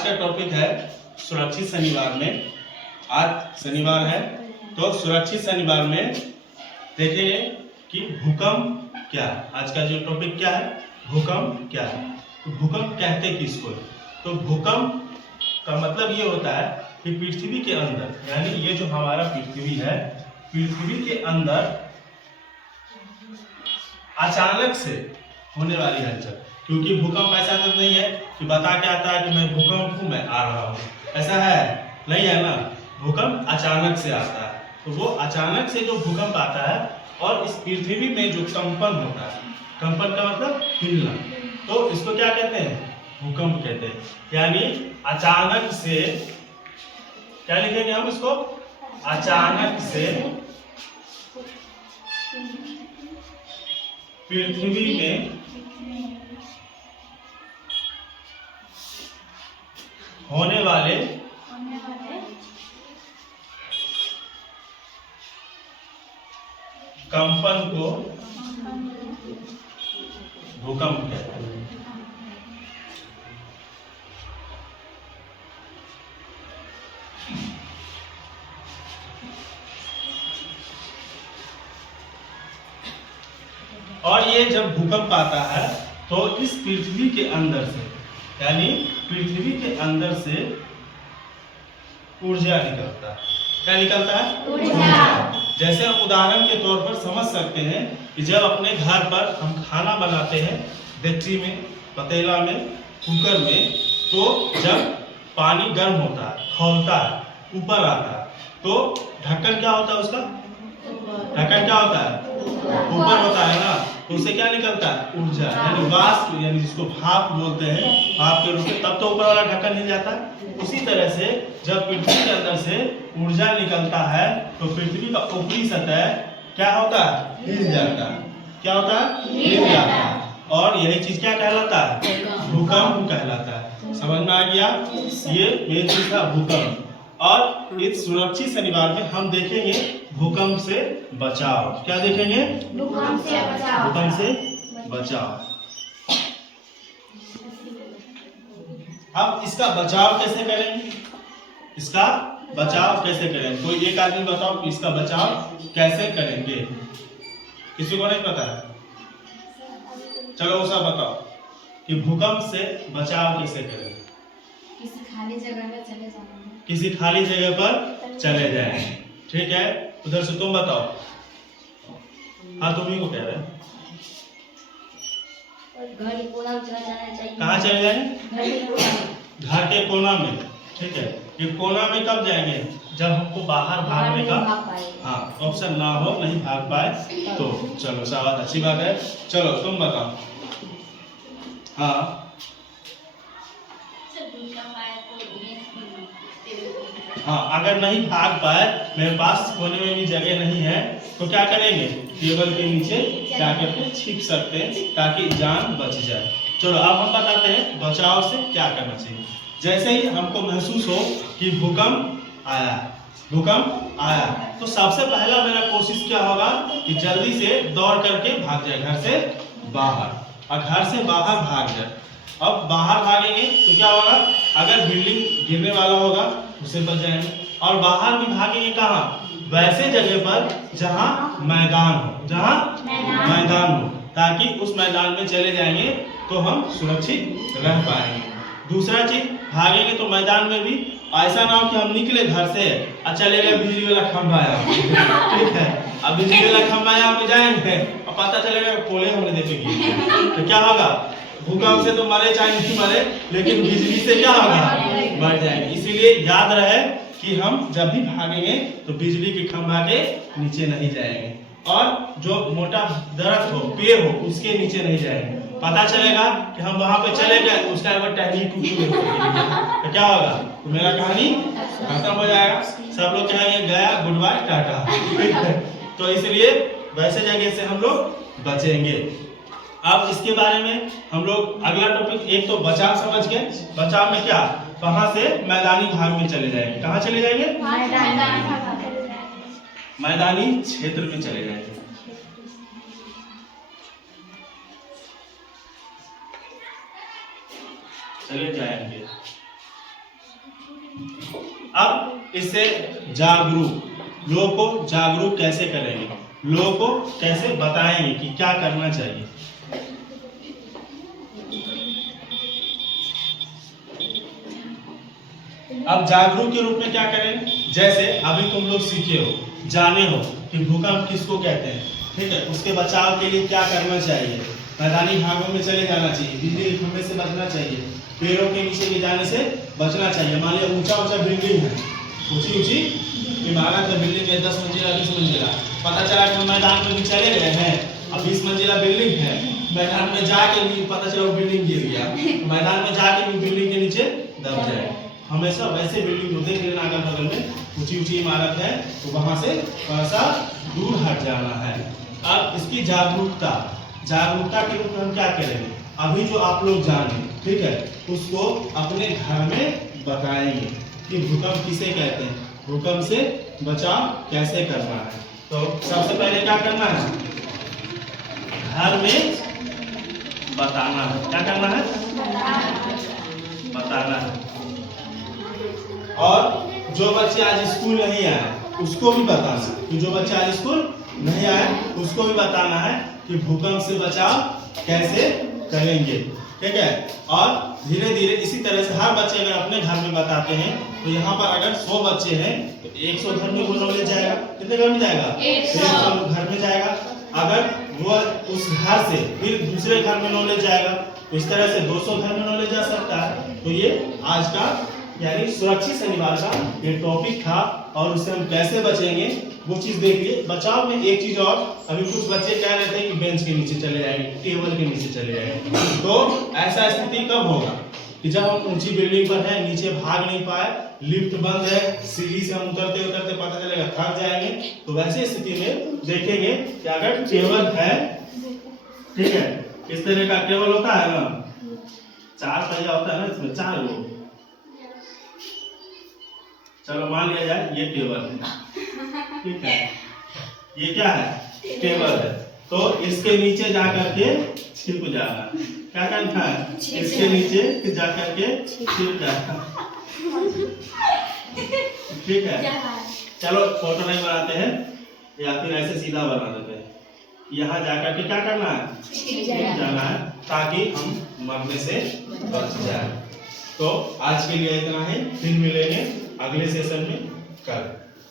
आज का टॉपिक है सुरक्षित शनिवार में। आज शनिवार है तो सुरक्षित शनिवार में देखेंगे कि भूकंप क्या है। आज का जो टॉपिक क्या है, भूकंप क्या है। तो भूकंप कहते किसको? तो भूकंप का मतलब ये होता है कि पृथ्वी के अंदर, यानी ये जो हमारा पृथ्वी है, पृथ्वी के अंदर अचानक से होने वाली हलचल। क्योंकि भूकंप ऐसा तो नहीं है कि बता के आता है कि मैं भूकंप हूँ, मैं आ रहा हूँ, ऐसा है नहीं है ना। भूकंप अचानक से आता है, तो वो अचानक से जो भूकंप आता है और इस पृथ्वी में जो कंपन होता है, कंपन का मतलब हिलना, तो इसको क्या कहते हैं, भूकंप कहते हैं। यानी अचानक से क्या लिखेंगे हम इसको, अचानक से पृथ्वी में होने वाले कंपन को भूकंप कहते हैं। और ये जब भूकंप आता है तो इस पृथ्वी के अंदर से, यानी पृथ्वी के अंदर से ऊर्जा निकलता है। क्या निकलता है? ऊर्जा। जैसे हम उदाहरण के तौर पर समझ सकते हैं कि जब अपने घर पर हम खाना बनाते हैं, डेगची में, पतीला में, कुकर में, तो जब पानी गर्म होता है, खौलता है, ऊपर आता है, तो ढक्कन क्या होता है उसका? ढक्कन क्या होता है? ऊपर होता है ना। तो उससे क्या निकलता है? ऊर्जा, यानी वाष्प, यानी जिसको भाप बोलते हैं, भाप के रूप में, तब तो ऊपर वाला ढक्कन हिल जाता है। उसी तरह से जब पृथ्वी के अंदर से ऊर्जा निकलता है तो पृथ्वी का ऊपरी सतह क्या होता है? हिल जाता है। क्या होता है? हिल जाता है। और यही चीज क्या कहलाता है? भूकंप कहलाता है। समझ में आ गया? ये मेन चीज था, भूकंप। और इस सुरक्षित शनिवार में हम देखेंगे भूकंप से बचाव। क्या देखेंगे? भूकंप से बचाव। भूकंप से बचाव। अब इसका बचाव कैसे करेंगे? इसका बचाव कैसे करेंगे? कोई एक आदमी बताओ कि इसका बचाव कैसे करेंगे। किसी को नहीं पता है? चलो उसा बताओ कि भूकंप से बचाव कैसे करेंगे। किसी खाली जगह में चले जाना। किसी खाली जगह पर चले जाएं। ठीक है, उधर से तुम बताओ। हाँ, तुम ही को कह रहे हैं। घर के कोना में चला जाना चाहिए। कहाँ चले जाएंगे? घर के कोना में। ठीक है, ये कोना में कब जाएंगे? जब हमको बाहर भागने का ऑप्शन ना हो, नहीं भाग पाए तो। चलो शाबाश, अच्छी बात है। चलो तुम बताओ। हाँ, हाँ, अगर नहीं भाग पाए, मेरे पास कोने में भी जगह नहीं है, तो क्या करेंगे? टेबल के नीचे जाकर के छिप सकते हैं ताकि जान बच जाए। चलो अब हम बताते हैं बचाव से क्या करना चाहिए। जैसे ही हमको महसूस हो कि भूकंप आया, भूकंप आया, तो सबसे पहला मेरा कोशिश क्या होगा कि जल्दी से दौड़ करके भाग जाए घर से बाहर, और घर से बाहर भाग जाए। अब बाहर भागेंगे तो क्या होगा? अगर बिल्डिंग गिरने वाला होगा उससे बच जाएंगे। और बाहर भी भागेंगे कहाँ? वैसे जगह पर जहाँ मैदान हो, जहाँ मैदान हो, ताकि उस मैदान में चले जाएंगे तो हम सुरक्षित रह पाएंगे। दूसरा चीज, भागेंगे तो मैदान में भी ऐसा ना हो कि हम निकले घर से और चले गए बिजली वाला खंभा आया। ठीक है, अब बिजली वाला खंभा आया हम जाएंगे और पता चलेगा पोले हमने देखेंगे, तो क्या होगा? भूकंप से तो मरे चाहे नहीं मरे, लेकिन बिजली से क्या होगा? मर जाएंगे। इसीलिए याद रहे कि हम जब भी भागेंगे तो बिजली के खंभा के नीचे नहीं जाएंगे, और जो मोटा दरख्त हो, पेड़ हो, उसके नीचे नहीं जाएंगे। पता चलेगा कि हम वहां पे चले गए, उसका एक टहनी टूट गई तो क्या होगा? तो मेरा कहानी खत्म हो जाएगा। सब लोग कहेंगे गया, गुड बाय, टाटा। तो इसलिए वैसे जगह से हम लोग बचेंगे। अब इसके बारे में हम लोग अगला टॉपिक, एक तो बचाव समझ गए। बचाव में क्या? वहां से मैदानी भाग में चले जाएंगे। कहाँ चले जाएंगे? मैदानी क्षेत्र में चले जाएंगे। चले जाएंगे। अब इससे जागरूक, लोगों को जागरूक कैसे करेंगे, लोगों को कैसे बताएंगे कि क्या करना चाहिए। अब जागरूक के रूप में क्या करें, जैसे अभी तुम लोग सीखे हो, जाने हो कि भूकंप किसको कहते हैं, ठीक है, उसके बचाव के लिए क्या करना चाहिए, मैदानी भागों में चले जाना चाहिए, बिजली के खंभे से बचना चाहिए, पेड़ों के नीचे ले जाने से बचना चाहिए। मान लिया ऊंचा ऊंचा बिल्डिंग है, ऊंची ऊंची इमारत है, बिल्डिंग है 10 मंजिला 20 मंजिला, पता चला कि मैदान में भी चले गए हैं, अब 20 मंजिला बिल्डिंग है, मैदान में जाके भी पता चला वो बिल्डिंग गिर गया, मैदान में जाके भी बिल्डिंग के नीचे दब जाए। हमेशा वैसे बिल्डिंग को देख लेना, अगल बगल में ऊंची ऊंची इमारत है तो वहां से थोड़ा सा दूर हट जाना है। अब इसकी जागरूकता, जागरूकता के रूप में हम क्या करेंगे, अभी जो आप लोग जाने, ठीक है, उसको अपने घर में बताएंगे कि भूकंप किसे कहते हैं, भूकंप से बचाव कैसे करना है। तो सबसे पहले क्या करना है, घर में बताना है। क्या करना है, बताना है। और जो बच्चे आज स्कूल नहीं आए उसको भी बताना है, कि जो बच्चे आज स्कूल नहीं आए उसको भी बताना है कि भूकंप से बचाव कैसे करेंगे, ठीक है। और धीरे धीरे इसी तरह से हर बच्चे अगर अपने घर में बताते हैं तो यहाँ पर अगर 100 बच्चे हैं तो 100 घर में वो नॉलेज जाएगा। कितने घर में जाएगा, 100 घर में जाएगा। अगर वो उस घर से फिर दूसरे घर में नॉलेज जाएगा, इस तरह से 200 घर में नॉलेज जा सकता है। तो ये आज का यानी सुरक्षित शनिवार का ये टॉपिक था, और उससे हम कैसे बचेंगे वो चीज देख लिए। बचाव में एक चीज और, अभी कुछ बच्चे कह रहे थे कि बेंच के नीचे चले जाएंगे, टेबल के नीचे चले जाएंगे, तो ऐसा स्थिति कब होगा कि जब हम ऊंची बिल्डिंग पर है, नीचे भाग नहीं पाए, लिफ्ट बंद है, सीढ़ी से हम उतरते उतरते पता चलेगा थक जाएंगे, तो वैसे स्थिति में देखेंगे कि अगर टेबल है, ठीक है, इस तरह का टेबल होता है ना, 4 पहिया होता है ना, इसमें 4 लोग, चलो मान लिया जाए ये टेबल है, ठीक है, ये क्या है, टेबल है, तो इसके नीचे जा करके छिप जाना। क्या करना है, इसके नीचे जा करके छिप जाना, ठीक है। चलो फोटो नहीं बनाते हैं, या फिर ऐसे सीधा बना देते हैं। यहाँ जाकर के क्या करना है, छिप जाना है, ताकि हम मरने से बच जाए। तो आज के लिए इतना ही, फिर मिलेंगे अगले सेशन में कल।